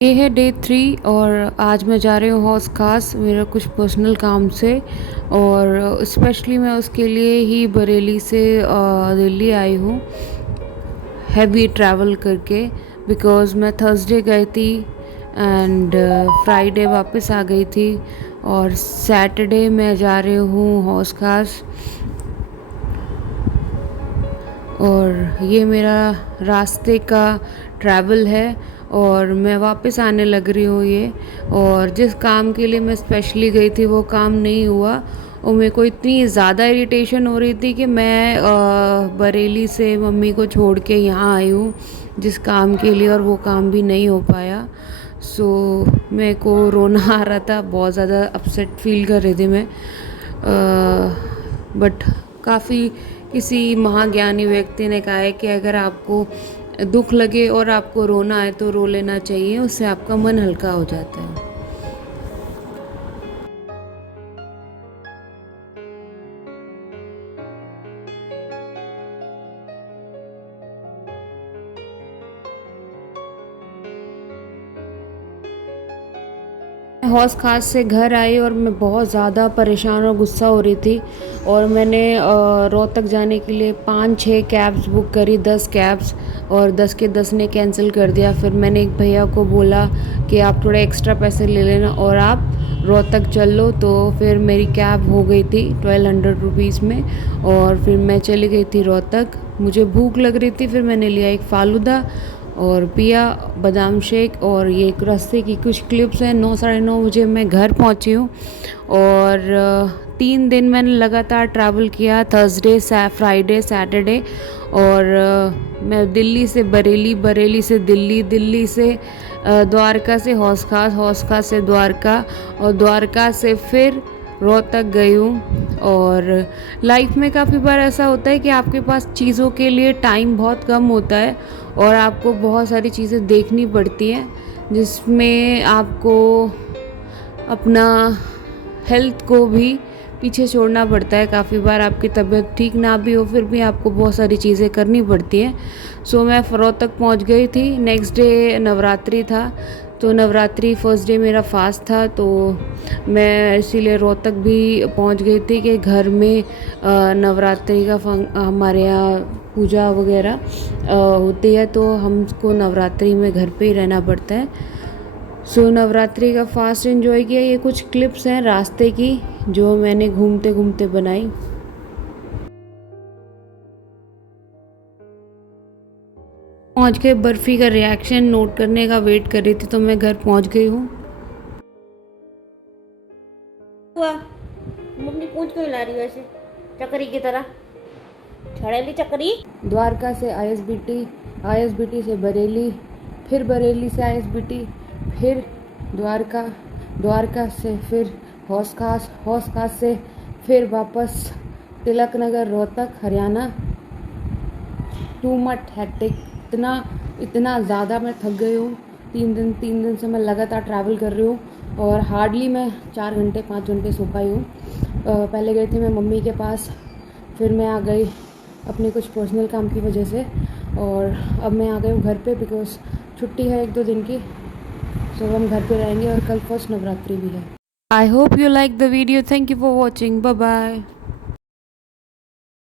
ये है डे 3 और आज मैं जा रही हूँ हौस खास मेरा कुछ पर्सनल काम से। और स्पेशली मैं उसके लिए ही बरेली से दिल्ली आई हूँ हैवी ट्रैवल करके। बिकॉज़ मैं थर्सडे गई थी एंड फ्राइडे वापस आ गई थी और सैटरडे मैं जा रही हूँ हौस खास। और ये मेरा रास्ते का ट्रैवल है और मैं वापस आने लग रही हूँ ये। और जिस काम के लिए मैं स्पेशली गई थी वो काम नहीं हुआ और मेरे को इतनी ज़्यादा इरिटेशन हो रही थी कि मैं बरेली से मम्मी को छोड़ के यहाँ आई हूँ जिस काम के लिए, और वो काम भी नहीं हो पाया। सो मेरे को रोना आ रहा था, बहुत ज़्यादा अपसेट फील कर रही थी मैं। बट काफ़ी किसी महाज्ञानी व्यक्ति ने कहा है कि अगर आपको दुख लगे और आपको रोना आए तो रो लेना चाहिए, उससे आपका मन हल्का हो जाता है। हौस खास से घर आई और मैं बहुत ज़्यादा परेशान और गुस्सा हो रही थी। और मैंने रोहतक जाने के लिए 5-6 कैब्स बुक करी, 10 कैब्स, और 10 के 10 ने कैंसिल कर दिया। फिर मैंने एक भैया को बोला कि आप थोड़े एक्स्ट्रा पैसे ले लेना और आप रोहतक चल लो। तो फिर मेरी कैब हो गई थी 1200 रुपीज़ में और फिर मैं चली गई थी रोहतक। मुझे भूख लग रही थी, फिर मैंने लिया एक फ़ालूदा और पिया बादाम शेक। और ये एक रास्ते की कुछ क्लिप्स हैं। 9 साढ़े 9 बजे मैं घर पहुंची हूँ और 3 दिन मैंने लगातार ट्रैवल किया, थर्सडे फ्राइडे सैटरडे। और मैं दिल्ली से बरेली, बरेली से दिल्ली, दिल्ली से द्वारका से हौस खास, हौस खास से द्वारका और द्वारका से फिर रोहतक गई हूँ। और लाइफ में काफ़ी बार ऐसा होता है कि आपके पास चीज़ों के लिए टाइम बहुत कम होता है और आपको बहुत सारी चीज़ें देखनी पड़ती हैं, जिसमें आपको अपना हेल्थ को भी पीछे छोड़ना पड़ता है। काफ़ी बार आपकी तबीयत ठीक ना भी हो फिर भी आपको बहुत सारी चीज़ें करनी पड़ती हैं। सो मैं रोहतक पहुंच गई थी। नेक्स्ट डे नवरात्रि था, तो नवरात्रि फर्स्ट डे मेरा फास्ट था, तो मैं इसीलिए रोहतक भी पहुंच गई थी कि घर में नवरात्रि का हमारे यहाँ पूजा वगैरह होती है, तो हमको नवरात्रि में घर पे ही रहना पड़ता है। सो नवरात्रि का फास्ट एंजॉय किया। ये कुछ क्लिप्स हैं रास्ते की जो मैंने घूमते घूमते बनाई। पहुंच के बर्फ़ी का रिएक्शन नोट करने का वेट कर रही थी, तो मैं घर पहुंच गई हूँ। हुआ मम्मी पूछ क्यों ला रही है ऐसे चक्री की तरह, छड़ेली चक्री। द्वारका से आईएसबीटी, आईएसबीटी से बरेली, फिर बरेली से आईएसबीटी, फिर द्वारका, द्वारका से फिर हौस खास, हौस खास से फिर वापस Tilak Nagar Rohtak Haryana. Too much hectic, इतना इतना ज़्यादा मैं थक गई हूँ। 3 दिन से मैं लगातार ट्रैवल कर रही हूँ और हार्डली मैं 4 घंटे 5 घंटे सो पाई हूँ। पहले गई थी मैं मम्मी के पास, फिर मैं आ गई अपने कुछ पर्सनल काम की वजह से, और अब मैं आ गई हूँ घर पे बिकॉज छुट्टी है 1-2 दिन की। सो हम घर पे रहेंगे और कल फर्स्ट नवरात्रि भी है। I hope you like the video. Thank you for watching. Bye bye.